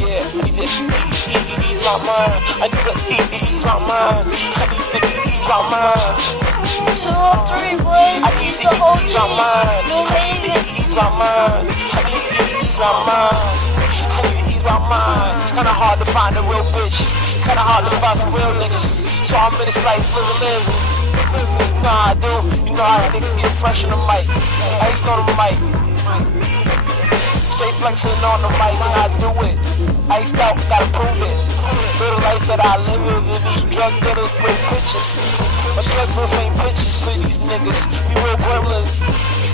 yeah. Ease my mind. I need to ease my mind. I need to ease my mind. 2 or 3 boys, I need he's to a OG. ease my mind. No I need to Ravens. ease my mind. I need to ease my mind. I need to ease my mind. It's kinda hard to find a real bitch. Kinda hard to find some real niggas. So I'm in this life living. Nah, I do. You know how niggas get fresh on the mic. I ain't on the mic. Straight flexing on the mic and I do it. Iced out, gotta prove it. Feel the life that I live in. These drug dealers with pictures. My drug dealers paint pictures for these niggas. We real gremlins.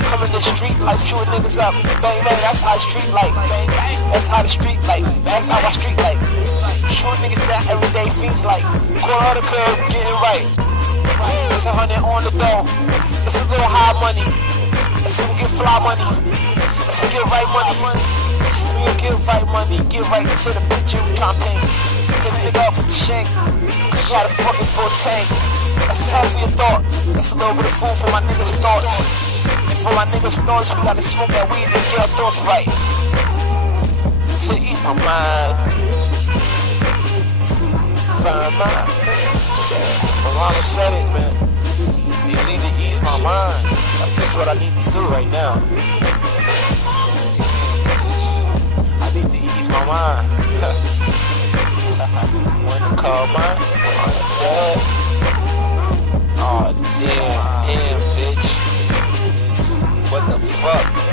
Come in the street life, shooting niggas up. Bang bang, that's how the street life. That's how the street life. That's how my street life. Shooting niggas down every day feels like. Going on the curb, getting right. It's 100 on the door. It's a little high money. It's some get fly money. It's some get right money. We gon' get right money. Get right to the picture we tryna paint. Get a nigga up with the shank. Got a fucking full tank. That's food for your thought. That's a little bit of food for my niggas' thoughts. And for my niggas' thoughts, we gotta smoke that weed and get our thoughts right. To ease my mind. Find mind. Malala said it, man. You need to ease my mind. That's just what I need to do right now. I need to ease my mind. When to call mine, Malala said. Oh damn, bitch. What the fuck?